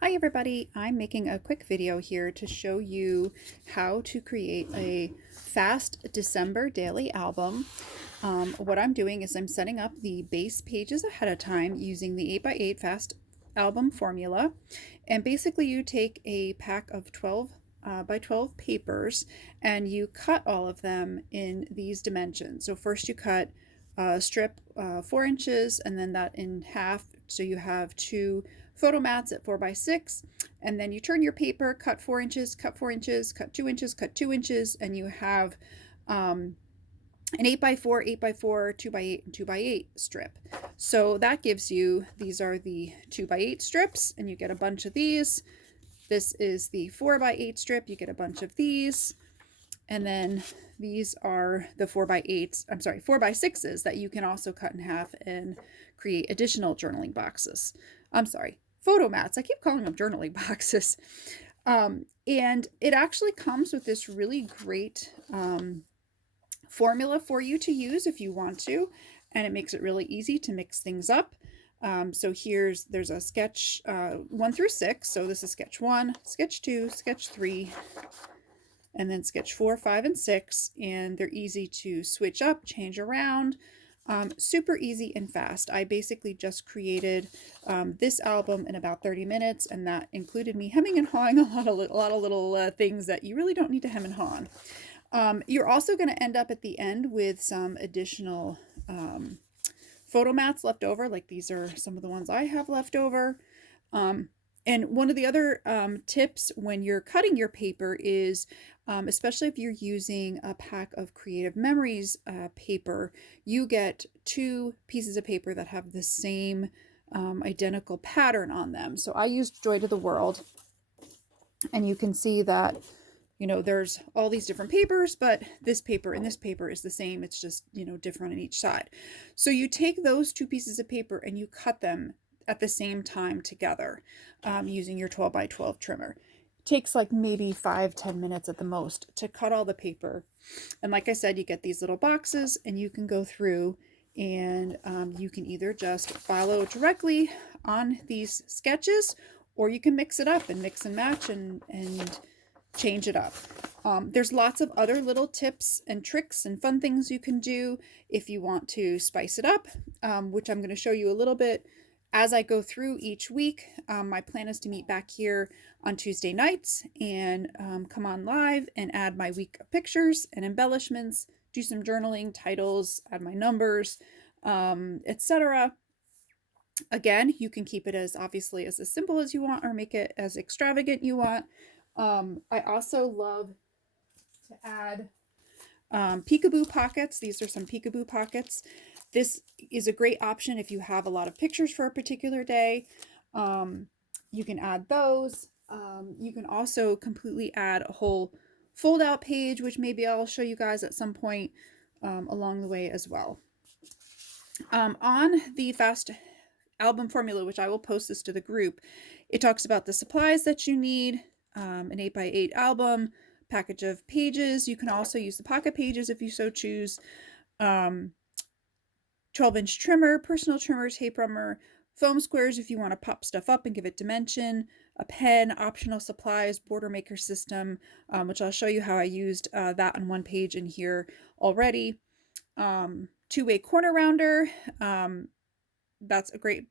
Hi everybody, I'm making a quick video here to show you how to create a fast December daily album. What I'm doing is I'm setting up the base pages ahead of time using the 8x8 fast album formula. And basically you take a pack of 12 by 12 papers and you cut all of them in these dimensions. So first you cut a strip 4 inches and then that in half, so you have two photo mats at 4x6, and then you turn your paper, cut 4 inches, cut 4 inches, cut 2 inches, cut 2 inches, and you have an 8x4, 8x4, 2x8, and 2x8 strip. So that gives you, these are the 2x8 strips, and you get a bunch of these. This is the 4x8 strip, you get a bunch of these. And then these are the 4x8s, I'm sorry, 4x6s that you can also cut in half and create additional journaling boxes. I'm sorry, photo mats. I keep calling them journaling boxes. And it actually comes with this really great formula for you to use if you want to, and it makes it really easy to mix things up. So there's a sketch 1 through 6. So this is sketch 1, sketch 2, sketch 3, and then sketch 4, 5, and 6, and they're easy to switch up, change around, super easy and fast. I basically just created this album in about 30 minutes, and that included me hemming and hawing a lot of little things that you really don't need to hem and haw on. You're also going to end up at the end with some additional photo mats left over, like these are some of the ones I have left over. And one of the other tips when you're cutting your paper is, especially if you're using a pack of Creative Memories paper, you get two pieces of paper that have the same identical pattern on them. So I used Joy to the World, and you can see that, you know, there's all these different papers, but this paper and this paper is the same. It's just, you know, different on each side. So you take those two pieces of paper and you cut them at the same time together using your 12 by 12 trimmer. It takes like maybe 5-10 minutes at the most to cut all the paper. And like I said, you get these little boxes and you can go through and you can either just follow directly on these sketches, or you can mix it up and mix and match and change it up. There's lots of other little tips and tricks and fun things you can do if you want to spice it up, which I'm going to show you a little bit as I go through each week. My plan is to meet back here on Tuesday nights and come on live and add my week of pictures and embellishments, do some journaling, titles, add my numbers, etc. Again, you can keep it as obviously as simple as you want or make it as extravagant you want. I also love to add peekaboo pockets. These are some peekaboo pockets. This is a great option if you have a lot of pictures for a particular day. You can add those. You can also completely add a whole fold out page, which maybe I'll show you guys at some point along the way as well. On the fast album formula, which I will post this to the group, it talks about the supplies that you need, an 8x8 album, package of pages. You can also use the pocket pages if you so choose. 12-inch trimmer, personal trimmer, tape runner, foam squares if you want to pop stuff up and give it dimension, a pen, optional supplies, border maker system, which I'll show you how I used that on one page in here already. Two-way corner rounder, that's a great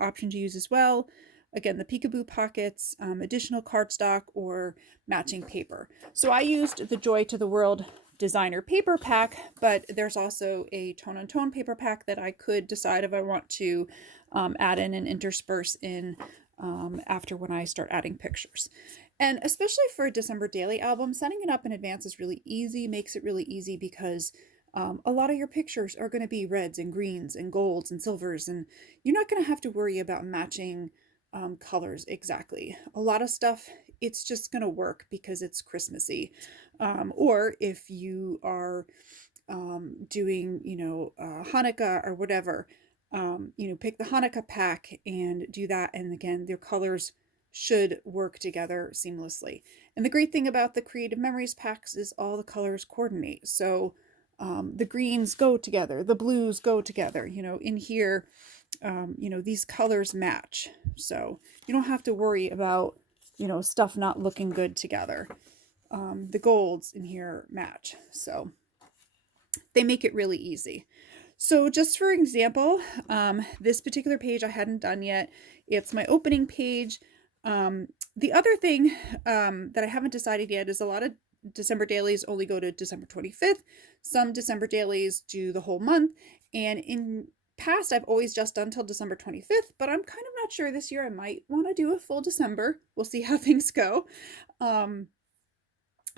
option to use as well. Again, the peekaboo pockets, additional cardstock or matching paper. So I used the Joy to the World designer paper pack, but there's also a tone and tone paper pack that I could decide if I want to add in and intersperse in after when I start adding pictures. And especially for a December daily album, setting it up in advance is really easy, makes it really easy because a lot of your pictures are going to be reds and greens and golds and silvers, and you're not going to have to worry about matching colors exactly. A lot of stuff, it's just going to work because it's Christmassy. Or if you are doing, you know, Hanukkah or whatever, you know, pick the Hanukkah pack and do that. And again, their colors should work together seamlessly. And the great thing about the Creative Memories packs is all the colors coordinate. So the greens go together, the blues go together. You know, in here, you know, these colors match. So you don't have to worry about, you know, stuff not looking good together. The golds in here match. So they make it really easy. So just for example, this particular page I hadn't done yet. It's my opening page. The other thing that I haven't decided yet is a lot of December dailies only go to December 25th. Some December dailies do the whole month. And in past, I've always just done till December 25th, but I'm kind of not sure this year. I might want to do a full December. We'll see how things go.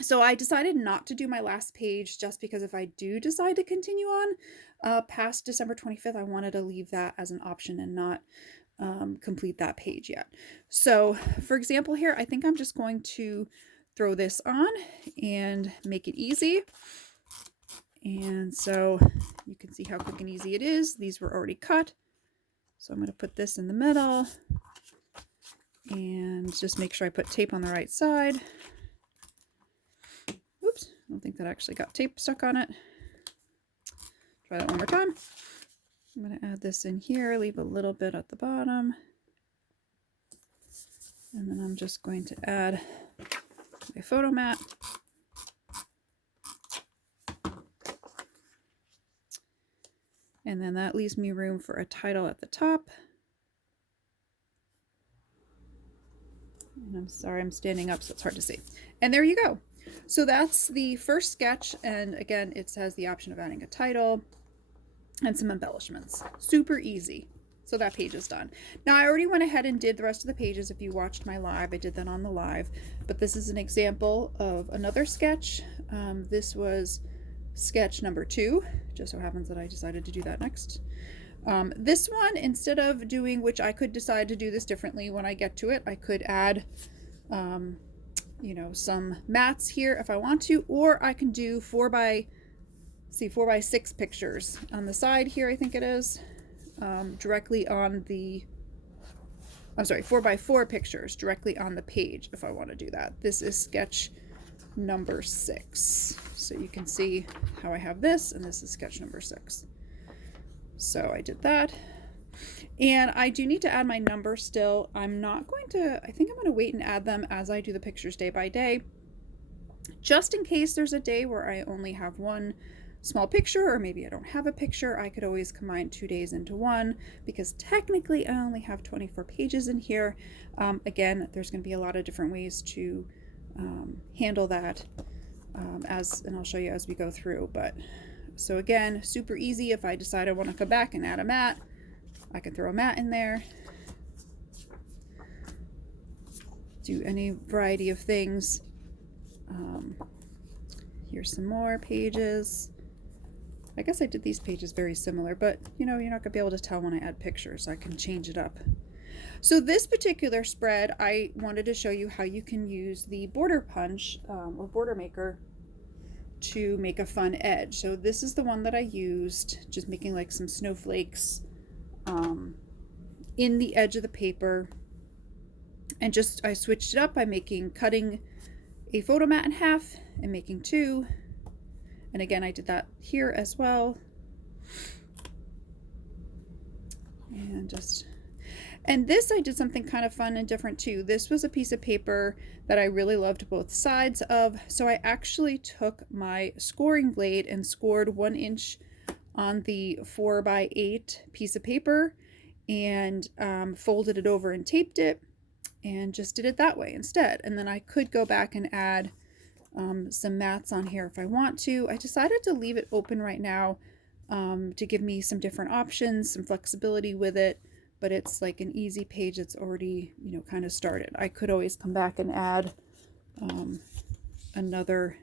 So I decided not to do my last page just because if I do decide to continue on past December 25th, I wanted to leave that as an option and not complete that page yet. So for example here, I think I'm just going to throw this on and make it easy. And so you can see how quick and easy it is. These were already cut. So I'm going to put this in the middle and just make sure I put tape on the right side. Oops, I don't think that actually got tape stuck on it. Try that one more time. I'm going to add this in here, leave a little bit at the bottom. And then I'm just going to add my photo mat. And then that leaves me room for a title at the top. And I'm sorry, I'm standing up, so it's hard to see. And there you go. So that's the first sketch. And again, it says the option of adding a title and some embellishments. Super easy. So that page is done. Now I already went ahead and did the rest of the pages. If you watched my live, I did that on the live, but this is an example of another sketch. This was sketch number 2. Just so happens that I decided to do that next. This one, instead of doing, which I could decide to do this differently when I get to it, I could add, you know, some mats here if I want to, or I can do 4 by 6 pictures on the side here, I think it is, directly on the, I'm sorry, 4 by 4 pictures directly on the page if I want to do that. This is sketch number 6. So you can see how I have this, and this is sketch number 6. So I did that. And I do need to add my number still. I'm not going to, I think I'm going to wait and add them as I do the pictures day by day, just in case there's a day where I only have one small picture, or maybe I don't have a picture. I could always combine 2 days into one, because technically I only have 24 pages in here. Again, there's going to be a lot of different ways to handle that and I'll show you as we go through. But so again, super easy. If I decide I want to come back and add a mat, I can throw a mat in there, do any variety of things. Here's some more pages. I guess I did these pages very similar, but you know, you're not gonna be able to tell when I add pictures. I can change it up. So this particular spread, I wanted to show you how you can use the border punch or border maker to make a fun edge. So this is the one that I used, just making like some snowflakes in the edge of the paper. And just, I switched it up by cutting a photo mat in half and making 2. And again, I did that here as well. And this I did something kind of fun and different too. This was a piece of paper that I really loved both sides of. So I actually took my scoring blade and scored 1 inch on the 4 by 8 piece of paper and folded it over and taped it and just did it that way instead. And then I could go back and add some mats on here if I want to. I decided to leave it open right now to give me some different options, some flexibility with it, but it's like an easy page that's already, you know, kind of started. I could always come back and add another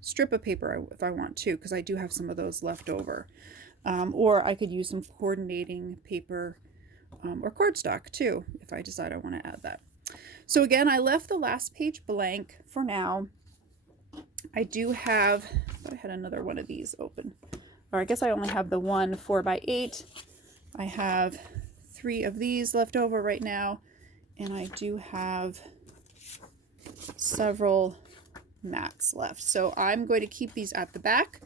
strip of paper if I want to, because I do have some of those left over. Or I could use some coordinating paper or cardstock too, if I decide I want to add that. So again, I left the last page blank for now. I do have, I thought I had another one of these open. Or I guess I only have the one 4 by 8. I have 3 of these left over right now. And I do have several mats left. So I'm going to keep these at the back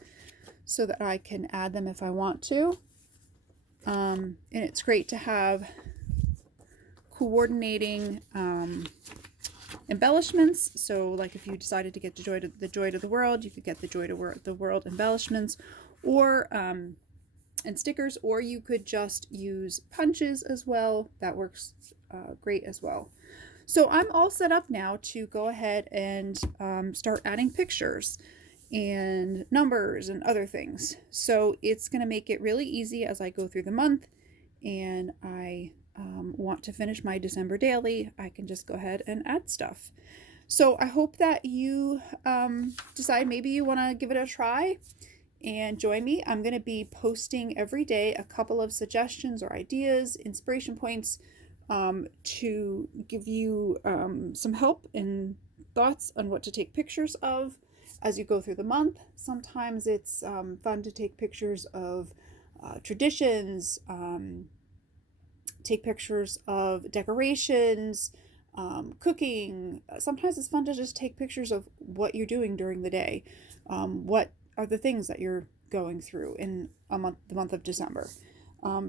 so that I can add them if I want to. And it's great to have coordinating embellishments. So like if you decided to get the joy to the world, you could get the joy to the world embellishments, or and stickers, or you could just use punches as well. That works great as well. So I'm all set up now to go ahead and start adding pictures and numbers and other things. So it's going to make it really easy as I go through the month, and I want to finish my December daily. I can just go ahead and add stuff. So I hope that you decide maybe you want to give it a try and join me. I'm going to be posting every day a couple of suggestions or ideas, inspiration points to give you some help and thoughts on what to take pictures of as you go through the month. Sometimes it's fun to take pictures of traditions, take pictures of decorations, cooking. Sometimes it's fun to just take pictures of what you're doing during the day. What are the things that you're going through in the month of December?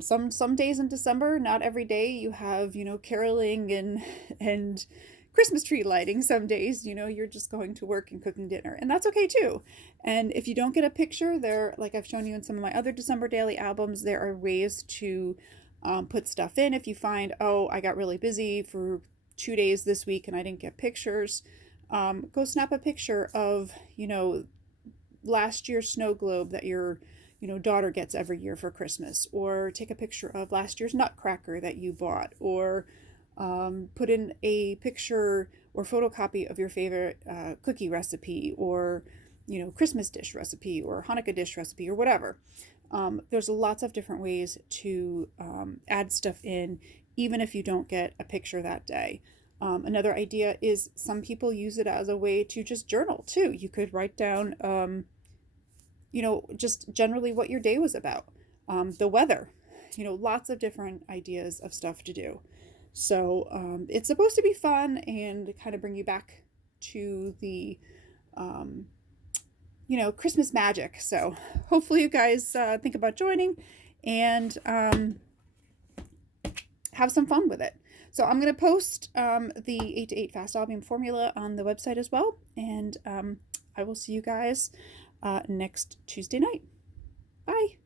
Some days in December, not every day, you have caroling and Christmas tree lighting. Some days you're just going to work and cooking dinner, and that's okay too. And if you don't get a picture, there, like I've shown you in some of my other December daily albums, there are ways to put stuff in. If you find, oh, I got really busy for 2 days this week and I didn't get pictures, go snap a picture of last year's snow globe that your daughter gets every year for Christmas, or take a picture of last year's nutcracker that you bought, or put in a picture or photocopy of your favorite cookie recipe, or Christmas dish recipe, or Hanukkah dish recipe, or whatever. There's lots of different ways to add stuff in, even if you don't get a picture that day. Another idea is some people use it as a way to just journal too. You could write down, just generally what your day was about, the weather, lots of different ideas of stuff to do. So it's supposed to be fun and kind of bring you back to the, Christmas magic. So hopefully you guys think about joining and have some fun with it. So I'm going to post the 8 to 8 fast album formula on the website as well. And I will see you guys next Tuesday night. Bye.